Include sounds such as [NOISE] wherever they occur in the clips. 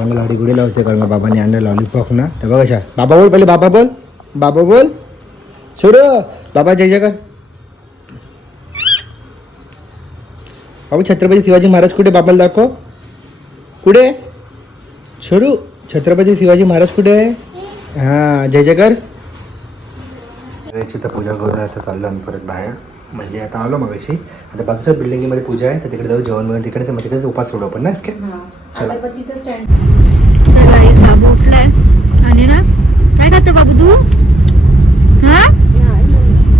बाबांना लाडी गुडी लावते? कारण बाबांनी आणलं लॉलीपॉप ना तर बघा कशा बाबा बोल पहिले बाबा बोल. बाबा बोल. छोड बाबा जय जयकार. बाबू छत्रपती शिवाजी महाराज कुठे? बाबाला दाखव. कुठे? छोरू छत्रपती शिवाजी महाराज कुठे? आहे हां जय जयकार. तर पूजा करून आता चाललो आम्ही परत बाहेर. म्हणजे आता आलो मग अशी आता बाजूच्या बिल्डिंगमध्ये पूजा आहे तर तिकडे जाऊ जेवण वगैरे तिकडेच मग तिकडेच उपास सोडू आपण ना? इतके? अगरबत्तीचं स्टँड बाबू उठलाय. आणि ना काय खातो बाबू तू? हा?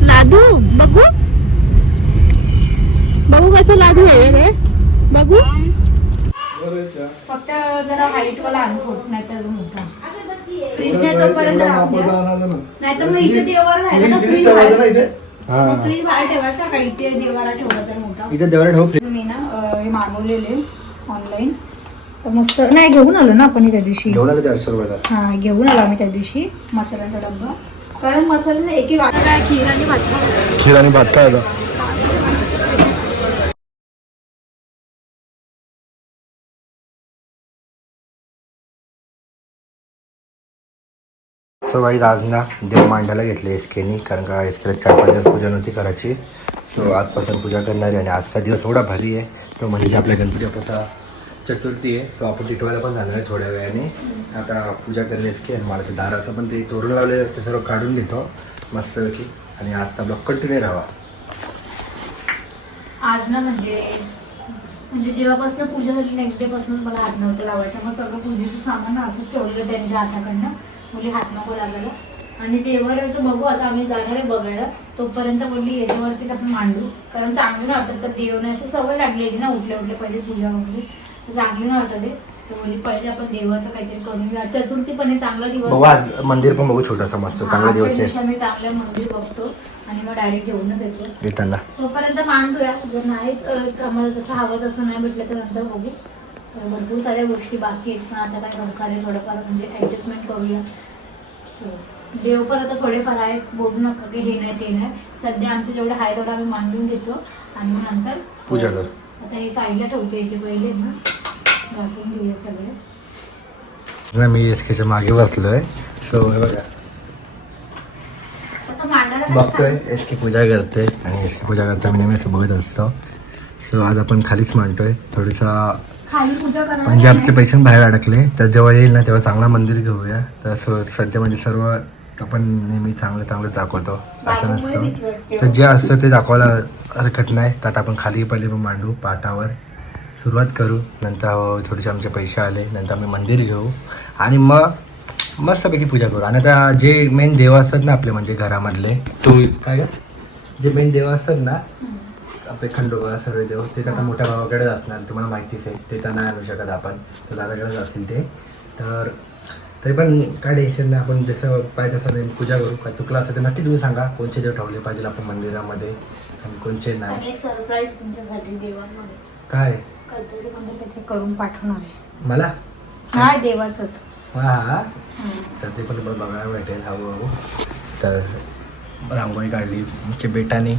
लाडू बघू. बघू कसं लाडू आहे रे. बघू. फक्त जरा हाईट वाला आणू नाही तर मोठा फ्रीज नाही तोपर्यंत नाही तर मग इथे देवाला राहिला तर फ्रीज बाहेर हां. फ्रीज बाहेर ठेवायचा का? इथे देवाला ठेवला तर मोठा. इथे देवाला ठेवू मी ना हे मागवलेले ऑनलाईन तर मस्त. नाही घेऊन आलो ना आपण त्या दिवशी. घेऊन आलो चारशे रुपयाचा हा घेऊन आलो आम्ही त्या दिवशी मसाल्याचा डब्बा. कारण मसाला एक खीर आणि भात खीर आणि भात काय आता? सो वाईज आज ना देव मांडायला घेतले एसकेनी कारण का एसकेला चार पाच दिवस पूजा नव्हती करायची. सो आजपासून पूजा करणार आहे आणि आजचा दिवस एवढा भारी आहे. तो म्हणजे आपल्या गणपती बाप्पाचा चतुर्थी आहे सो आपण टिटवायला पण झालं आहे थोड्या वेळाने. आता पूजा करण्यास की आणि माळाच्या दाराचं पण ते तोरण लावलेलं ते सर्व काढून घेतो. मस्तपैकी आणि आजचा ब्लॉग कंटिन्यू राहावा. आज ना म्हणजे म्हणजे जेव्हापासून पूजा झाली नेक्स्ट डे पासून मला हात नव्हतं लावायचं. मग सगळं पूजेचं सामान असंच ठेवलेलं त्यांच्या हाताकडनं. मुली हात नको लागायला. आणि देवाचं बघू आता आम्ही जाणार आहे बघायला. तोपर्यंत बोलली याच्यावरतीच आपण मांडू. कारण चांगलं वाटत तर देव नाही असं सवय लागलेली ना उठल्या उठल्या पहिले पूजा वगैरे. चांगली नाही तर बोलली पहिले आपण देवाचं काहीतरी करून घेऊया. चतुर्थी पण आहे चांगला दिवस बघू आज मंदिर पण बघू छोटासा मस्त चांगला दिवस आहे. चांगलं मंदिर बघतो. आणि मग डायरेक्ट घेऊनच येतो. येताना. तोपर्यंत मांडूया जर नाहीच अ, आम्हाला तसं हवं तसं नाही भेटलं तर नंतर बघू. तर भरपूर साऱ्या गोष्टी बाकी आहेत. पण आता काय करणार? आहे थोडंफार म्हणजे ॲडजस्टमेंट करूया. हो. देव पण आता थोडेफार आहेत. बोलू नका की हे नाही ते नाही. सध्या आमचे जेवढे आहे तेवढं आम्ही मांडून घेतो आणि मग नंतर पूजा कर. आता हे साईडला ठेवते याचे पहिले ना. घासून घेऊया सगळे. ना मी एस केच्या मागे बसलोय. सो हे बघा. बघतोय एस की पूजा करते आणि एस की पूजा करता मी नेहमी असं बघत असतो. सो आज आपण खालीच मांडतोय. थोडंसा खाली पूजा करायला म्हणजे आमचे पैसे पण बाहेर अडकले. तर जेव्हा येईल ना तेव्हा चांगला मंदिर घेऊया. तर स- सध्या म्हणजे सर्व आपण नेहमी चांगलं चांगलं दाखवतो. असं नसतं. तर जे असतं ते दाखवायला हरकत नाही. तर आपण खाली पहिले मांडू पाटावर. सुरुवात करू नंतर थोडेसे आमचे पैसे आले नंतर आम्ही मंदिर घेऊ आणि मग मस्तपैकी पूजा करू. आणि आता जे मेन देव असतात ना आपले म्हणजे घरामधले तू काय जे मेन देव असतात ना आपले खंडोबा सर्व देव ते तर आता मोठ्या भावाकडेच असणार तुम्हाला माहितीच आहे ते तर नाही आणू शकत आपण. तर दादाकडेच असेल ते. तर तरी पण काय टेन्शन नाही आपण जसं पाहिजे तसं ते पूजा करू. काय चुकलं असेल तर नक्की तुम्ही सांगा कोणचे देव ठेवले पाहिजे आपण मंदिरामध्ये? आणि कोणचे नाही आणि एक सरप्राईज तुमच्यासाठी देवांमध्ये. काय? काहीतरी म्हणजे करून पाठवणार आहे. मला? नाही देवाचंच. हा? तर ते पण बघायला भेटेल. हळूहळू. तर रांगोळी काढली. आमच्या बेटाने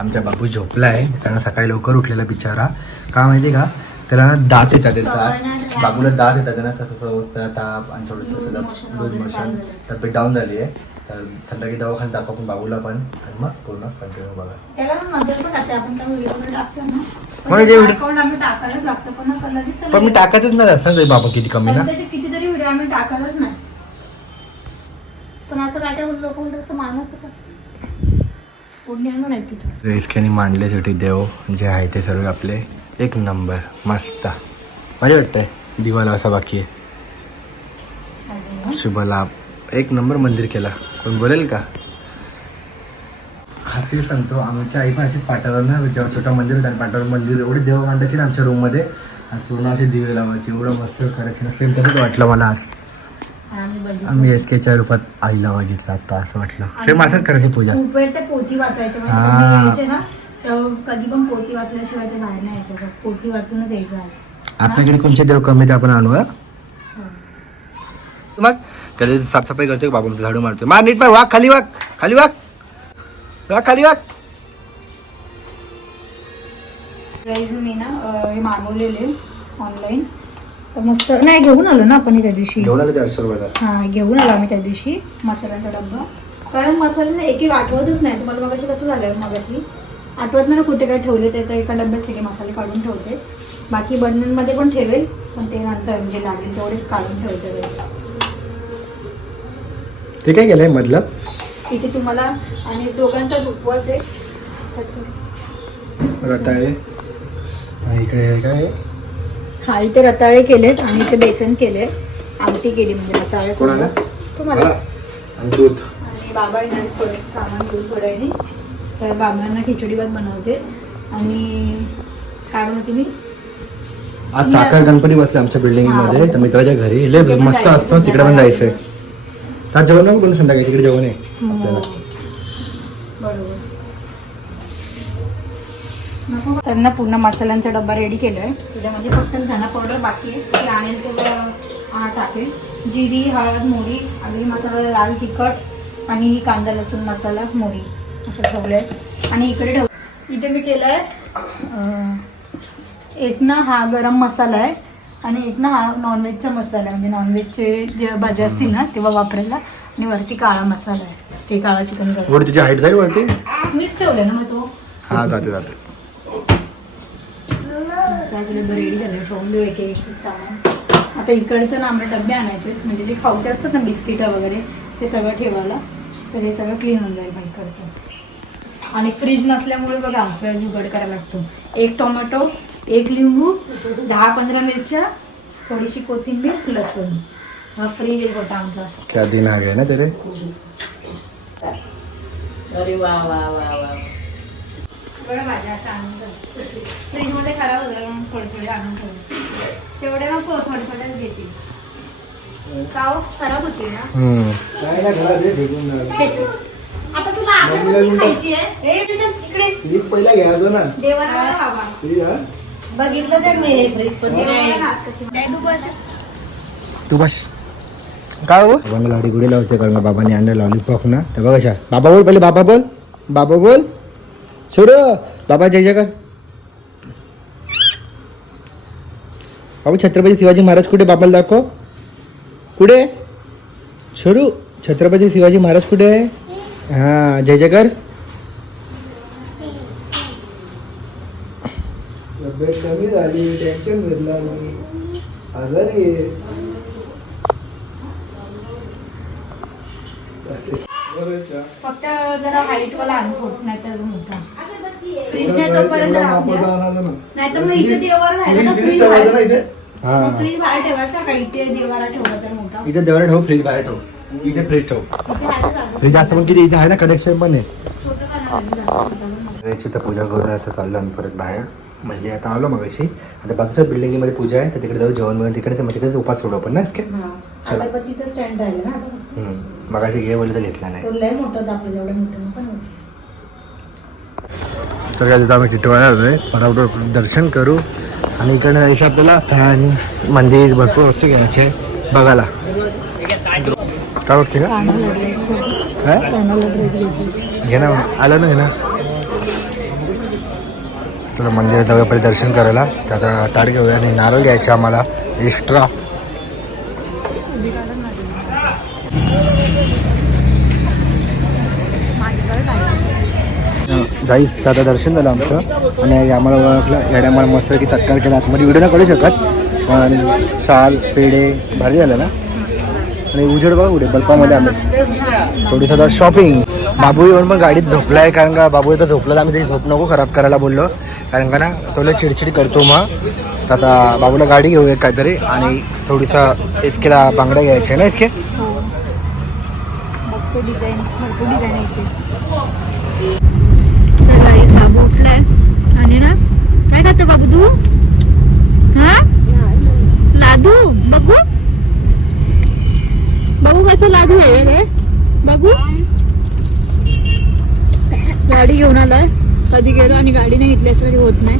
आमच्या बाबू झोपला आहे कारण सकाळी लवकर उठलेला बिचारा. का माहिती का? त्याला ना दात येतात त्याचा. बाबूला दात येतात ना तसं त्याला ताप आणि थोडंसं लूज मोशन तब्येत डाऊन झाली. आहे तर संध्याकाळी दवाखान्यात दाखव पण बाबूला पण. आणि मग पूर्ण कंटिन्यू बघा. त्याला पण नजर पण असते आपण काय व्हिडिओमध्ये टाकतो ना मग जे video- अकाउंट आम्ही टाकायलाच लागतं पण ना लगेच त्याला पण मी टाकतच नाही असं बाबा किती कमी ना. पण त्याचे कितीतरी व्हिडिओ आम्ही टाकायलाच नाही. पण असं काय काय लोक असं मानायचं का पुण्य नाही तिथून रेसक्याने मांडल्यासाठी देव जे आहे ते सर्व आपले. एक नंबर मस्त. माझ्या वाटतंय. दिवाला असा बाकी आहे. शुभ लाभ एक नंबर मंदिर केला. कोण बोलेल का? हसी सांगतो आमच्या आई पण अशीच पाठावर ना जेव्हा छोटा मंदिर होतं आणि पाठावर मंदिर एवढे देव मांडायचे ना आमच्या रूममध्ये आणि पूर्ण असे दिवे लावायचे एवढं मस्त करायचे ना सेम तसंच वाटलं मला आज. आणि आम्ही एस केच्या रूपात आईला बघितलं आता असं वाटलं. सेम असंच करायची पूजा. पोथी वाचायचे म्हणजे हा. कधी यायचे ना तेव्हा कधी पण पोथी वाचल्याशिवाय ते बाहेर नाही यायचं पोथी वाचूनच यायचं आज. आपल्याकडे कोणते देव कमी ते आपण आणू हं? मग कधी साफसफाई करतोय बाबा झाडू मारतोय. मा नीट मार वाघ खाली वाघ खाली वाघ. वाघ खाली वाघ. मी ना हे मागवलेले ऑनलाईन तर मस्त नाही घेऊन आलो ना आपण त्या दिवशी. घेऊन आलो चारशे रुपयाचा हा घेऊन आलो आम्ही त्या दिवशी मसाल्याचा डब्बा. कारण मसाल्याने एक एक आठवतच नाही. तुम्हाला मगाशी कसं झालं मगाशी? आठवत नाही ना कुठे काय ठेवले ते तर एका डब्यात सगळे मसाले काढून ठेवते. बाकी बर्नरमध्ये पण ठेवेल पण ते नंतर म्हणजे लागेल तेवढेच काढून ठेवते. ते. काय केलंय मधलं. इथे तुम्हाला आणि दोघांचा उपवास आहे रताळे. आणि इकडे काय? आहे? हा इथे रताळे केलेत आणि इथे बेसन केले आमटी केली म्हणजे रताळे कोणाला? तुम्हाला. आणि दूध. आणि बाबा येणार थोडं सामान घेऊन थोड्या वेळाने. तर बाबांना खिचडी भात बनवते. आणि काय बनवते मी? आज साखर गणपती बसले आमच्या बिल्डिंगमध्ये. तर मित्राच्या घरी. लय मस्त असतं. तिकडे पण जायचंय. आज जेवण नको पण संध्याकाळी तिकडे जेवण आहे. आपल्याला. बरोबर. नको. त्यांना पूर्ण मसाल्यांचा डब्बा रेडी केलाय. त्याच्यामध्ये फक्त धना पावडर बाकी आहे. ते आणेल तेवढं टाकेल. जिरी हळद मोहरी आगरी मसाला लाल तिखट आणि कांदा लसूण मसाला मोहरी. असं ठेवलं आहे. आणि इकडे ठेव. इथे मी केलं आहे एक ना हा गरम मसाला आहे. आणि एक ना हा नॉनव्हेजचा मसाला म्हणजे नॉनव्हेजचे जे भाज्या असतील ना तेव्हा वापरायला. आणि वरती काळा मसाला आहे. ते काळा चिकन करतो वर तुझी हाईट जाईल वरती? मीच ठेवलं ना मग तो. हा जाते जाते. रेडी झालं. ठेवून देऊ एक एक सामान. आता इकडचं ना आम्हाला डबे आणायचे म्हणजे जे खाऊचे असतात ना बिस्किटं वगैरे ते सगळं ठेवायला. तर हे सगळं क्लीन होऊन जाईल बाई इकडचं. आणि फ्रीज नसल्यामुळे बघा असं जुगाड करायला लागतो. एक टोमॅटो एक लिंबू दहा पंधरा मिरच्या थोडीशी कोथिंबीर लसूण. हा फ्रीज एक होता आमचा. क्या दिन आ गए ना तेरे? अरे वा वा वा वा. बरं भाज्या असं आणून. फ्रीजमध्ये खराब होतं म्हणून थोडे थोडे आणून ठेवले तेवढे नको थोडे थोडेच घेतील काव खराब होतील ना. हम्म. काय ना घरात हे. आता तुला खायची आहे? इकडे. पहिला घ्यायचं ना. देवाला बाबा. हा? बघितलं मी हे फ्रीज पण तू बस. काय हो लाडी गुडी लावते कारण बाबांनी आणलं लॉलीपॉप ना. तर बघा. बाबा बोल पहिले बाबा बोल. बाबा बोल. छोड बाबा जय जयकार. बाबू छत्रपती शिवाजी महाराज कुठे? बाबाला दाखव. कुठे? छोरू छत्रपती शिवाजी महाराज कुठे? आहे हा जय जयकार. तब्येत कमी झाली टेन्शन घेतला आजारी आहे. फक्त जरा हाईट वाला नाही तर मोठा फ्रीज नाही तोपर्यंत राहू द्या. नाही तर मग इथे देवाला राहिला तर फ्रीज बाहेर. हा. मग फ्रीज बाहेर ठेवायचा का? इथे देवाला ठेवला तर मोठा इथे देवाला ठेव फ्रीज बाहेर ठेव. इथे फ्रीज ठेव. इथे आहे जागा. फ्रीज असं पण किती इथे आहे ना कनेक्शन पण आहे. छोटं का नाही? जागा. याची तर पूजा करून आता चाललो आम्ही परत बाहेर. म्हणजे आता आलो मग अशी आता बाजूच्या बिल्डिंगमध्ये पूजा आहे तर तिकडे जाऊ जेवण वगैरे तिकडेच मग तिकडेच उपास सोडू आपण ना? हा. अगरबत्तीचं स्टँड राहिलं ना आता. मग अशी घे बोलले तर घेतला नाही. तो लय मोठं दाखवलं एवढं मोठं पण होतं. तर काय तिथं आम्ही टिटवाळा आलोय. पटापट दर्शन करू. आणि इकडे जायचं आपल्याला फॅन मंदिर भरपूर वस्तू घ्यायचे बघायला. काय बघते का? काय? घे ना आलं ना घे ना. तर मंदिर जाऊया पहिले दर्शन करायला. तर आता ताट घेऊया आणि नारळ घ्यायचे आम्हाला. एक्स्ट्रा जाईल आता दर्शन झालं आमचं. आणि आम्हाला ओळखलं या टायमाला मस्त की सत्कार केला. आतमध्ये व्हिडिओ नाही करू शकत पण शाल पेढे भारी झालं ना? आणि उजेड बघा उडे बल्पामध्ये आम्ही. थोडीस आता शॉपिंग बाबू येऊन मग गाडीत झोपलाय कारण का बाबू इथं झोपला आम्ही त्याची झोप नको खराब करायला बोललो. कारण का ना तो चिडचिड करतो मग. तर आता बाबूला गाडी घेऊया काहीतरी आणि थोडीसा इसकेला बांगड्या घ्यायच्या ना इसके बाबू उठलाय. आणि ना काय खातो बाबू तू? हा? लाडू बघू. बघू कसं लाडू आहे बघू. गाडी घेऊन आलाय. कधी गेलो आणि गाडी नाही घेतल्यास होत नाही.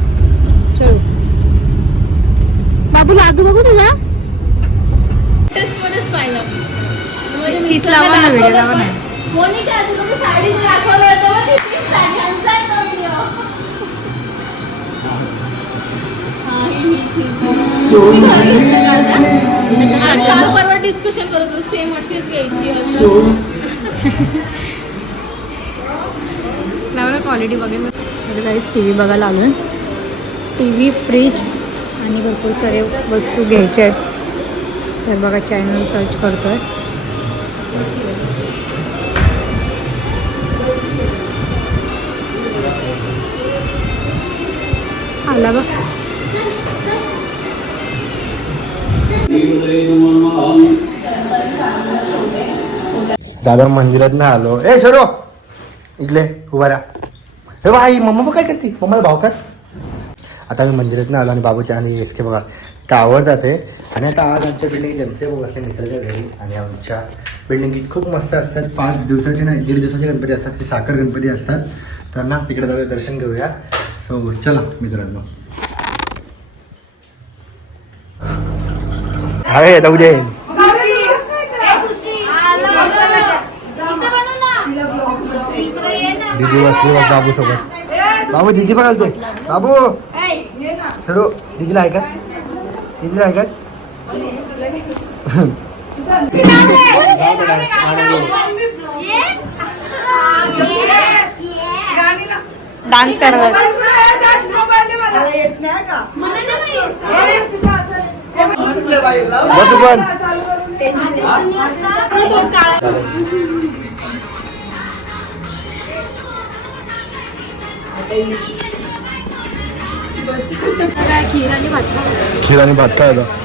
चल. बाबू लाडू बघू तुझा ना काल परवा डिस्कशन करत होतो सेम अशीच घ्यायची. असं. [LAUGHS] क्वालिटी बघेन. काहीच टी व्ही बघायला लागेल टी व्ही फ्रीज आणि भरपूर सारे वस्तू घ्यायचे आहेत. तर बघा चॅनल सर्च करतोय. आला बघ. दादा मंदिरात नाही आलो. ए सरो! इकडे उभा राहा. हे बाई मम्मा काय करते? मम्माला भाव कर. आता मी मंदिरात आलो आणि बाबूच्या आणि एस के बघा टावर जाते. आणि आता आज आमच्या बिल्डिंग जमते बघा असं मित्राच्या घरी आणि आमच्या बिल्डिंगी खूप मस्त असतात. पाच दिवसाचे नाही दीड दिवसाचे गणपती असतात. ते साखर गणपती असतात. तर ना तिकडे जाऊया दर्शन घेऊया. सो चला मित्रांनो. अरे जाऊ उद्या दीदी बसली बस बाबू सोबत. बाबू दीदी पण आलते बाबू. सरो दीदीला ऐकत दीदीला ऐकत डान्स करतात. बस तू पण खीर आणि भात आता